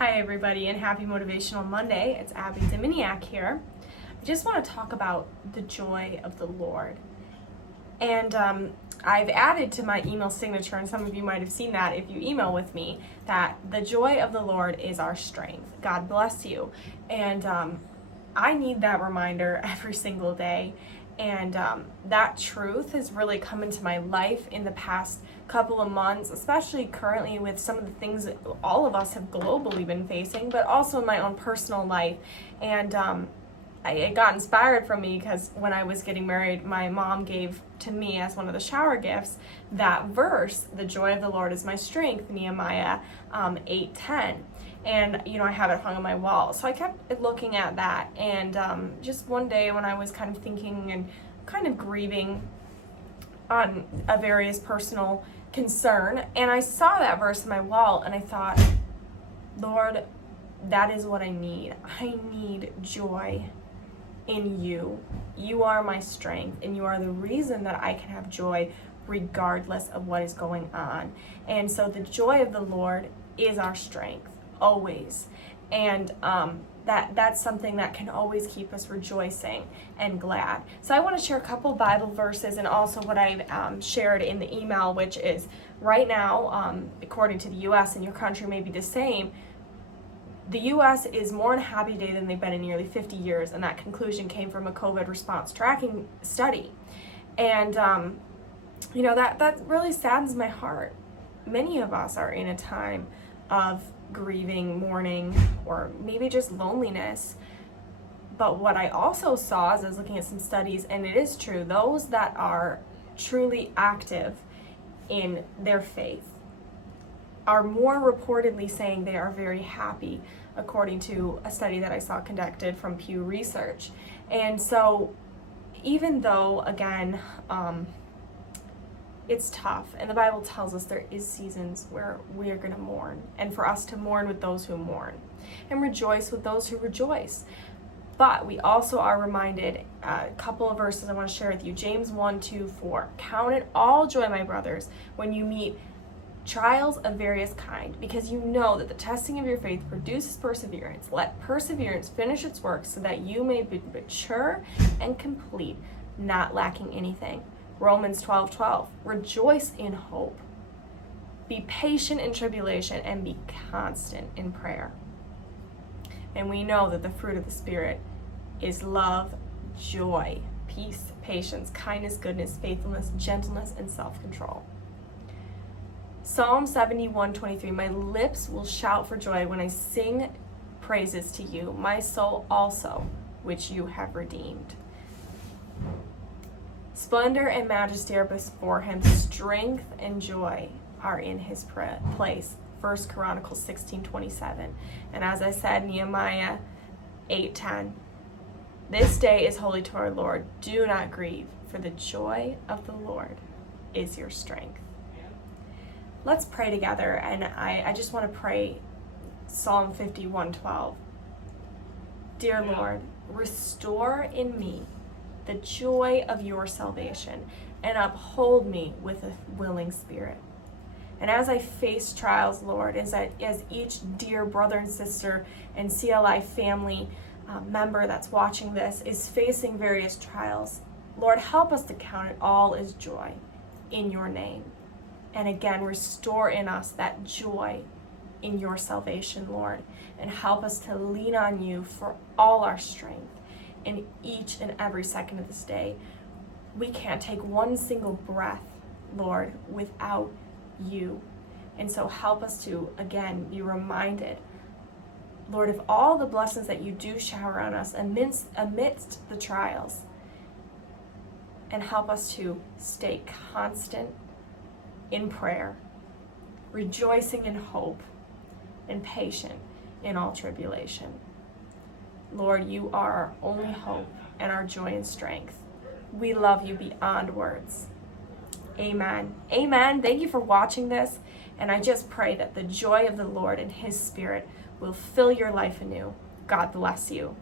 Hi everybody, and happy Motivational Monday. It's Abby Dominiak here. I just want to talk about the joy of the Lord. And I've added to my email signature, and some of you might have seen that if you email with me, that the joy of the Lord is our strength. God bless you. And I need that reminder every single day. And that truth has really come into my life in the past couple of months, especially currently with some of the things that all of us have globally been facing, but also in my own personal life. And it got inspired from me because when I was getting married, my mom gave to me as one of the shower gifts that verse, "The joy of the Lord is my strength," Nehemiah 8:10. And, I have it hung on my wall. So I kept looking at that. And just one day when I was kind of thinking and kind of grieving on a various personal concern, and I saw that verse on my wall, and I thought, Lord, that is what I need. I need joy in you. You are my strength, and you are the reason that I can have joy regardless of what is going on. And so the joy of the Lord is our strength. Always. And that's something that can always keep us rejoicing and glad. So I want to share a couple Bible verses and also what I've shared in the email, which is right now, according to the U.S., and your country may be the same, the U.S. is more unhappy today than they've been in nearly 50 years, and that conclusion came from a COVID response tracking study. And, that really saddens my heart. Many of us are in a time of grieving, mourning, or maybe just loneliness. But what I also saw as I was looking at some studies, and it is true, those that are truly active in their faith are more reportedly saying they are very happy, according to a study that I saw conducted from Pew Research. And so even though, again, it's tough, and the Bible tells us there is seasons where we are going to mourn, and for us to mourn with those who mourn and rejoice with those who rejoice. But we also are reminded, a couple of verses I want to share with you. James 1:2-4. "Count it all joy, my brothers, when you meet trials of various kind, because you know that the testing of your faith produces perseverance. Let perseverance finish its work, so that you may be mature and complete, not lacking anything." Romans 12:12. "Rejoice in hope. Be patient in tribulation, and be constant in prayer." And we know that the fruit of the Spirit is love, joy, peace, patience, kindness, goodness, faithfulness, gentleness, and self-control. Psalm 71:23. "My lips will shout for joy when I sing praises to you, my soul also, which you have redeemed." Splendor and majesty are before him. Strength and joy are in his place. 1 Chronicles 16:27. And as I said, Nehemiah 8:10. "This day is holy to our Lord. Do not grieve, for the joy of the Lord is your strength." Let's pray together. And I just want to pray Psalm 51:12. "Dear Lord, restore in me the joy of your salvation, and uphold me with a willing spirit." And as I face trials, Lord, as each dear brother and sister and CLI family member that's watching this is facing various trials, Lord, help us to count it all as joy in your name. And again, restore in us that joy in your salvation, Lord, and help us to lean on you for all our strength in each and every second of this day. We can't take one single breath, Lord, without you. And so help us to, again, be reminded, Lord, of all the blessings that you do shower on us amidst the trials. And help us to stay constant in prayer, rejoicing in hope, and patient in all tribulation. Lord, you are our only hope and our joy and strength. We love you beyond words. Amen. Amen. Thank you for watching this. And I just pray that the joy of the Lord and his Spirit will fill your life anew. God bless you.